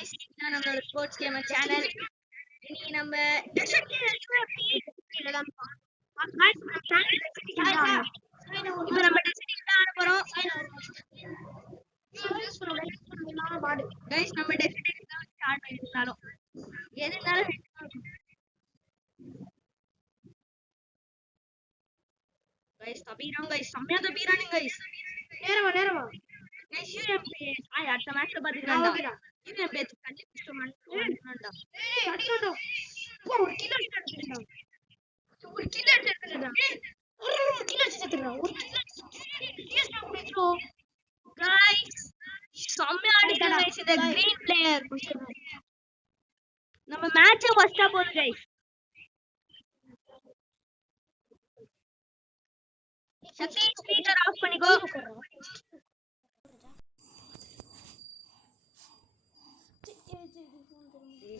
Guys நான் நம்மளோட sports gamer channel இன்னைக்கு நம்ம இப்போ நம்ம டெஸ்டிங் தான் ஆட போறோம் गाइस நம்ம டெஸ்டிங் தான் ஸ்டார்ட் பண்ணிட்டாலும் எதுனால गाइस தபீராம் गाइस செம்மயா தபீரானே गाइस நேரமா गाइस யூஎம்பி அடுத்த மேட்ச்ல பாத்துக்கலாம்டா யூஎம்பி கண்டிப்பா மாட்டேன்டா ஏய் அடிக்கடா போ ஒரு கில் அடிச்சிட்டா ஒரு கில் அடிச்சிட்டா ஒரு கில் அடிச்சிட்டா ஒரு கில் சீரியஸா குடிச்சோ गाइस செம்மயா அடிக்கடா गाइस இந்த கிரீன் பிளேயர் நம்ம மேட்ச் ஃபர்ஸ்டா போறோம் गाइस சக்தி ஸ்பீக்கர் ஆஃப் பண்ணிக்கோ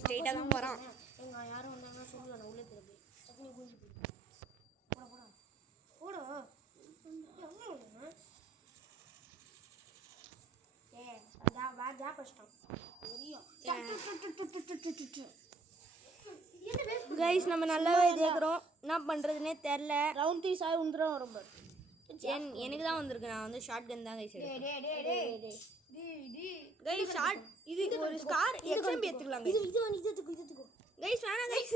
ஸ்ட்ரைட்டா தான் போறான் எங்க யாரும் வந்தாங்க சொல்லுங்க நான் உள்ள திரும்பி சக்தி குஞ்சி போடா ஜா கஷ்டம் गाइस நம்ம நல்லாவே கேக்குறோம் என்ன பண்றதுனே தெரியல ரவுண்ட் 3 சாய் உந்துறோம் ரொம்ப எனக்கு தான் வந்திருக்கு நான் வந்து ஷாட்கன் தான் गाइस எடுத்தேன் गाइस ஷாட் இது ஒரு ஸ்கார் எக்ஸ்எம்பி எடுத்துக்கலாம் गाइस இது गाइस வேணா गाइस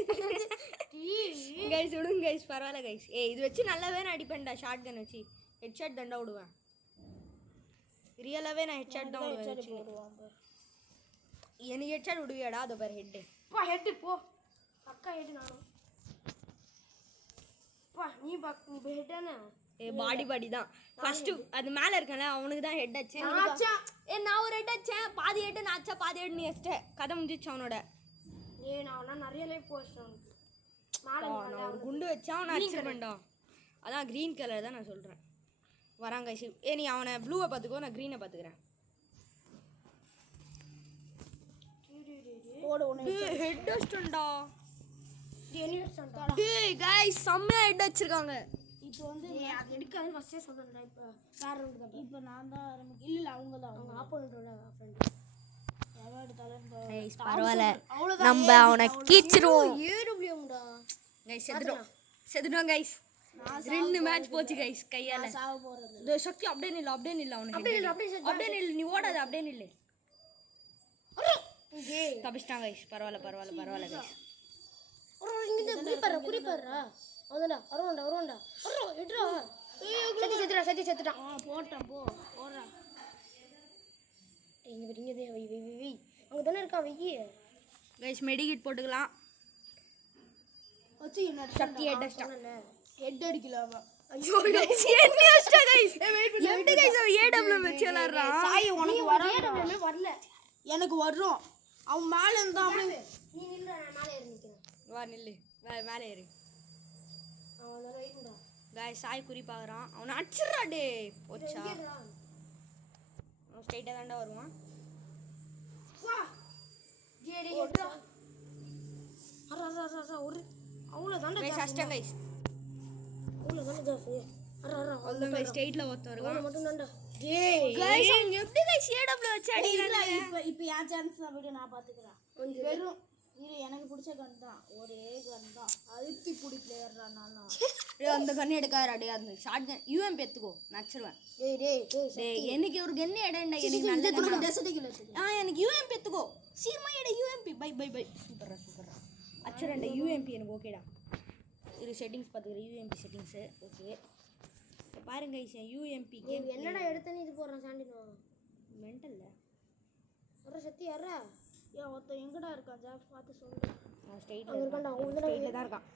गाइस விடுங்க गाइस பரவாயில்லை गाइस ஏய் இது வச்சு நல்லாவே நான் அடிப்பேன்டா ஷாட்கன் வச்சு ஹெட்ஷாட் தண்டா விடுவேன் ரியலாவே நான் ஹெட்ஷாட் தான் விடுவேன் எனக்கு ஹெட்ஷாட் விடுவியாடா அத பாரு ஹெட் பா ஹெட் போ அக்கா ஹெட் நானும் பா நீ ஹெட்டானே ஏ பாடி தான் ஃபர்ஸ்ட் அது மேல இருக்கல அவனுக்கு தான் ஹெட் அடிச்சேன் நான் ஒரு ஹெட் அடிச்சேன் பாதி ஹெட் நான் அடிச்சா பாதி ஹெட் நீ அடிச்ச கதை முடிஞ்சிச்சு அவனோட நான் நிறைய லைஃப் போஸ்ட் நான் ஒரு குண்டு வச்சா அவனை அடிச்சிருப்பேன்டா அதான் கிரீன் கலர் தான் நான் சொல்றேன் வராங்க நீ அவனை ப்ளூவை பார்த்துக்கோ நான் கிரீனை பார்த்துக்கிறேன் ஹெட் அடிச்சிட்டா டேய் गाइस செம்ம ஹெட் அடிச்சிருக்காங்க இப்போ வந்து அது எடுக்காத ஃபர்ஸ்டே சொல்றேன்டா இப்போ வேற ரவுண்ட் தான் இப்போ நான் தான் இல்ல அவங்க தான் அவங்க ஆப்போனன்ட்டோட ஃப்ரெண்ட் எவர்ட் தலங்க गाइस பரவாயில்லை நம்ம அவனை கீச்சிரோம் ஏடபிள்யூம்டா गाइस செதுறோம் गाइस ரெண்டு மேட்ச் போச்சு गाइस கையால சாவ போறது இந்த சக்தி அப்படியே நில்ல அவனுக்கு அப்படியே நில்ல நீ ஓடாத அப்படியே நில்ல தப்பிச்சிட்டாங்க गाइस பரவாயில்லை गाइस இங்க குறிப்பறா அவன்டா வருவான்டா எட்ரா சத்தி செத்துடா போட்டான் போறா இங்க தே வை அங்க தான இருக்கான் வை गाइस மெடிகிட் போட்டுக்கலாம் வச்சு என்ன சக்தி ஹெட் அடிக்கலாமா ஐயோ गाइस என்ன அஷ்டா गाइस எப்படி गाइस அவ ஏடபிள்யூ வெச்சு விளையாடுறா சாய் உனக்கு வரல எனக்கு வரும் அவன் மேல இருந்தா அப்படியே நீ நில்ல நான் மேலே ஏறி நிக்கிறேன் வா நில்லு மேலே ஏறு அவன ரைட்டா गाइस சாய் குறி பாக்குறான் அவன் அடிச்சிரா டேய் போச்சா அவன் ஸ்ட்ரைட்டா தான்டா வருவான் வா ஜேடி ஹெட்ரா அரரரர ஒரு அவளோ தான்டா गाइस அஷ்டம் गाइस அவளோ தான்டா ஜாஃபி அரரர அவ்வளோ गाइस ஸ்ட்ரைட்ல ஒருத்தர் அவன் மட்டும் தான்டா டேய் गाइस அவங்க எப்படி गाइस ஏடபிள்யூ வச்சு அடிக்குறாங்க இப்போ யா சான்ஸ் நான் வீடியோ நான் பாத்துக்கறேன் வெறும் இது எனக்கு பிடிச்ச கன் தான் ஒரே கன் தான் அழுத்தி புடி பிளேயர்டா நான் அந்த கன் எடுக்காரா டேய் அந்த ஷாட் கன் யூஎம் பெத்துக்கோ நச்சறவேன் டேய் எனக்கு ஒரு கன் எடண்டா எனக்கு நல்ல கன் டெசடிக்கல எனக்கு யூஎம் பெத்துக்கோ சீர்மா எட யூஎம்பி பை சூப்பரா அச்சரண்டா யூஎம்பி எனக்கு ஓகேடா இது செட்டிங்ஸ் பாத்துக்கற யூஎம்பி செட்டிங்ஸ் ஓகே பாருங்க गाइस யூஎம்பி கேம் என்னடா எடுத்தனே இது போறேன் சாண்டினோ மெண்டல்ல ஒரு சத்தி யாரா யா ஒருத்த எங்கடா இருக்கா ஜா பாத்து சொல்லு நான் ஸ்ட்ரைட்ல இருக்கேன்டா ஸ்ட்ரைட்ல தான் இருக்கான்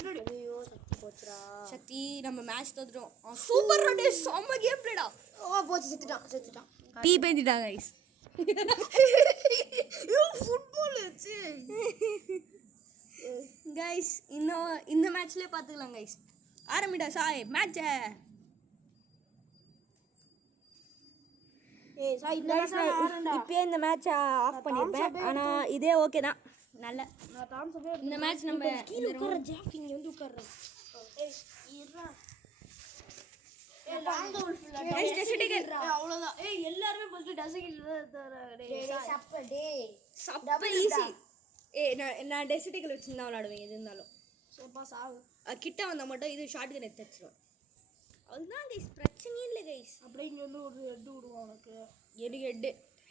பின்னாடி ஐயோ சக்தி போச்சுடா சக்தி நம்ம மேட்ச் தோத்துறோம் சூப்பர் டே செம்ம கேம் பிளேடா ஓ போச்சு செத்துட்டான் பீ பேஞ்சிட்டா गाइस யூ ஃபுட்பால் வெச்சு गाइस இந்த மேட்ச்லயே பாத்துக்கலாம் गाइस ஆரம்பிடா சாய் மேட்ச் ஏய் சாய் இப்போ இந்த மேட்ச் ஆஃப் பண்ணிருப்பேன் ஆனா இதே ஓகே தான் நல்ல நான் டான்ஸ் இந்த மேட்ச் நம்ம கீழ உட்கார ஜாஃபி இங்க வந்து உட்கார்றா ஏய் இருடா அவ்வளவுதான். எல்லாருமே ஃபர்ஸ்ட் டெசர்ட் சப்ப ஈஸி. நான் டெசர்ட் வச்சிருந்தா விளையாடுவேன் எது இருந்தாலும். சோப்பா சாவு கிட்ட வந்தா மட்டும் இது ஷார்ட் கன் எடுத்து வச்சிருவேன். அதுதான் கைஸ், பிரச்சனையே இல்லை கைஸ். அப்படியே இங்கே வந்து ஒரு ஹெட் விடுவான் உனக்கு.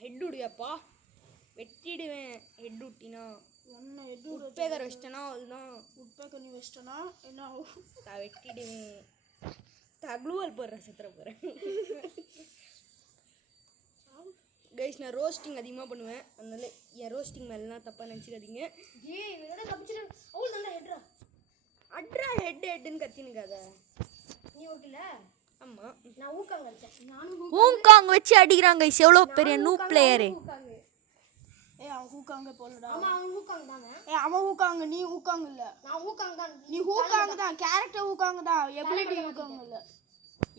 ஹெட் விடுவியாப்பா? வெட்டிடுவேன் ஹெட் விட்டினா. ஒன்று ஹெட் உட்பேக்கர் வச்சிட்டேன்னா அதுதான். உட்பேக்கர் நீ வச்சிட்டேன்னா என்ன நான் வெட்டிடுவேன். க்ளூவால் போடுறேன், செத்துற போகிறேன் கைஸ். நான் ரோஸ்டிங் அதிகமாக பண்ணுவேன், அதனால என் ரோஸ்டிங் மேலாம் தப்பாக நினச்சிக்காதீங்க. அட்ரா ஹெட்டுன்னு கத்தினுக்காத நீ. ஓகேல? ஆமாம், நான் ஊக்காங்க வச்சேன். நானும் ஊக்காங்க வச்சு அடிக்கிறாங்க. எவ்வளோ பெரிய நூ பிளேயரு. அவன் ஹூக்காங்க போலடா. ஆமா அவன் ஹூக்காங்க தானே. அவன் ஹூக்காங்க, நீ ஹூக்காங்க இல்ல. நான் ஹூக்காங்க தான். நீ ஹூக்காங்க தான், கேரக்டர் ஹூக்காங்க தான், எபிலிட்டி ஹூக்காங்க இல்ல.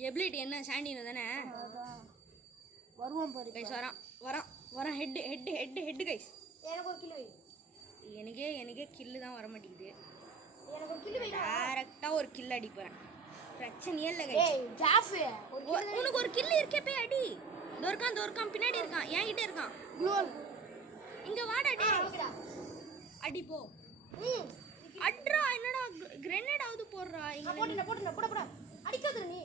எபிலிட்டி என்ன சாண்டினோ தானே. அதான் வருவான் பாரு கைஸ். வரான் ஹெட் கைஸ். எனக்கு ஒரு கில் வை. எனக்கே கில் தான் வர மாட்டேங்குது. எனக்கு ஒரு கில் வை. டைரக்டா ஒரு கில் அடிப்பேன், பிரச்சனையே இல்ல கைஸ். ஏய் ஜாஃப், உனக்கு ஒரு கில் இருக்கே, போய் அடி. தோர்க்கான் பின்னாடி இருக்கான், என்கிட்ட இருக்கான். குளோல் இங்க வாடா டேய். அடி போ. அட்ரா என்னடா கிரேனேட் ஆவது போடுறா. இங்க போடுடா அடிக்காத நீ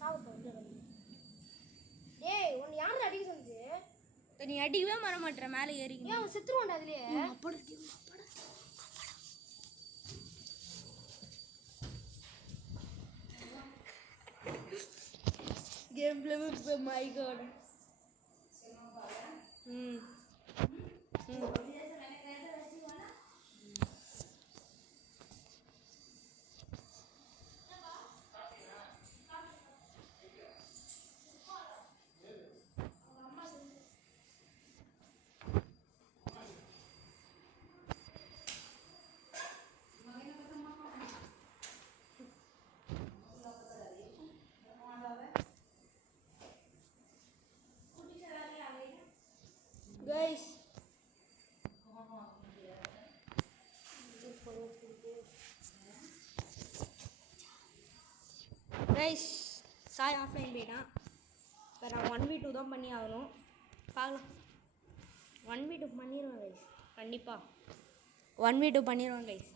சாவு போ. டேய் உன்னை யாரு அடிக்க சொன்னது? நீ அடிக்கவே மற மாட்டற, மேலே ஏறி. ஏன் அவன் செத்துருவான்டா அதுலயே. அப்பட game play with my god. Guys Sai offline போயிட்டான். இப்போ நான் 1v2 தான் பண்ணி ஆகணும். பார்க்கலாம், 1v2 பண்ணிடுவேன் கைஸ். கண்டிப்பாக 1v2 பண்ணிடுவேன் கைஸ்.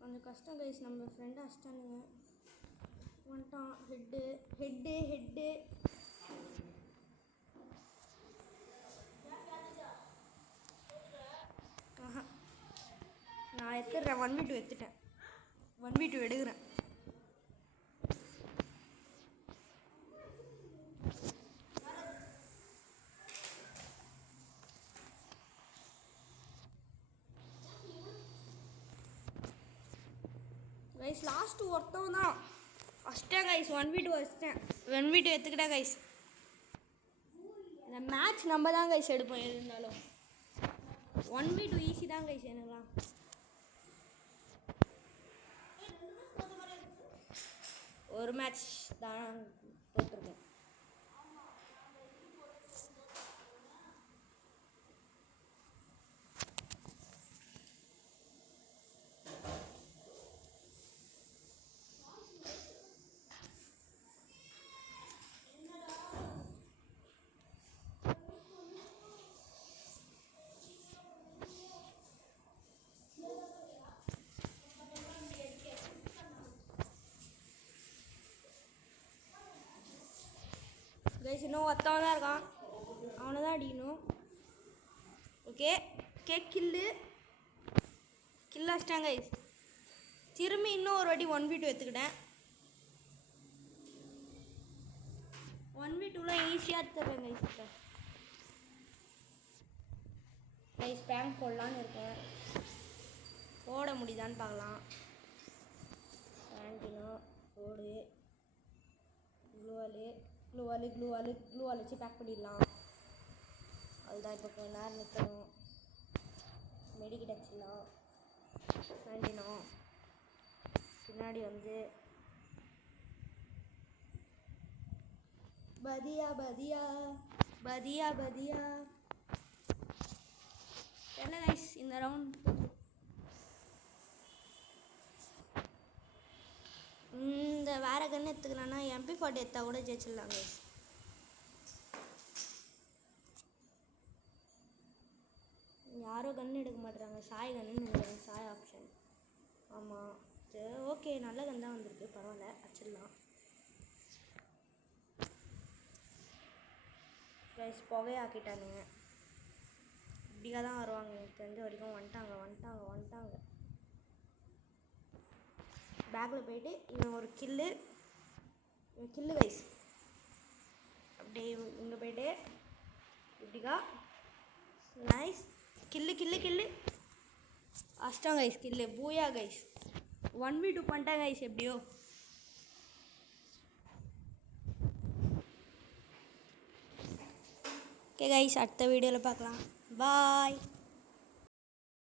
கொஞ்சம் கஷ்டம் கைஸ். நம்ம ஃப்ரெண்டு அஷ்டானுங்க வந்துட்டான். ஹெட்டு நான் எடுத்துடுறேன். 1v2 எடுத்துட்டேன். 1v2 எடுக்கிறேன். கைஸ் லாஸ்ட்டு ஒருத்தவன் தான் ஃபஸ்ட்டேன் கைஸ். 1v2 வச்சிட்டேன். 1v2 எடுத்துக்கிட்டேன் கைஸ். இந்த மேட்ச் நம்ம தான் கைஸ் எடுப்போம் எது இருந்தாலும். 1v2 ஈஸி தான் கைஸ் எனக்குலாம். ஒரு மேட்ச் தான் போட்டிருக்கேன். கைஸ் இன்னும் ஒருத்தவன் தான் இருக்கான், அவனை தான் அடிக்கணும். ஓகே கில்லு அடிச்சிட்டாங்க கைஸ். திரும்பி இன்னும் ஒரு வாட்டி 1v2 எடுத்துக்கிட்டேன். 1v2லாம் ஈஸியாக எடுத்துடுறேன் கைஸ். இப்போ கைஸ் பேங்க் போடலான்னு இருக்கேன், போட முடியுதான்னு பார்க்கலாம். பேங்கினோ போடு. க்ளூவால் வச்சு பேக் பண்ணிடலாம். அதுதான் இப்போ கொஞ்ச நேரம் நிற்கணும். மெடிக்கிட் அடிச்சிடலாம். சாண்டினோம் பின்னாடி வந்து பதியா என்ன கைஸ் இந்த ரவுண்ட் வேறு கன்று எடுத்துக்கிறான்னா MP40 எடுத்தா கூட ஜெயிச்சிடலாம் கைஸ். யாரும் கன்று எடுக்க மாட்டுறாங்க. சாய் கன்னுன்னு நினைக்கிறேன். சாய் ஆப்ஷன். ஆமாம் சரி ஓகே, நல்ல கன் தான் வந்திருக்கு, பரவாயில்ல அடிச்சிடலாம் கைஸ். புகையாக்கிட்டானுங்க. இப்படிக்கா தான் வருவாங்க எனக்கு தெரிஞ்ச வரைக்கும். வந்துட்டாங்க. பேக்கில் போயிட்டு இவன் ஒரு கில்லு கைஸ். அப்படியே இங்கே போயிட்டு இப்படிக்கா நைஸ் கில்லு அஷ்டம் கைஸ். கில்லு பூயா கைஸ். 1v2 பண்ணிட்டேன் கைஸ் எப்படியோ. ஓகே கைஸ், அடுத்த வீடியோவில் பார்க்கலாம். பாய்.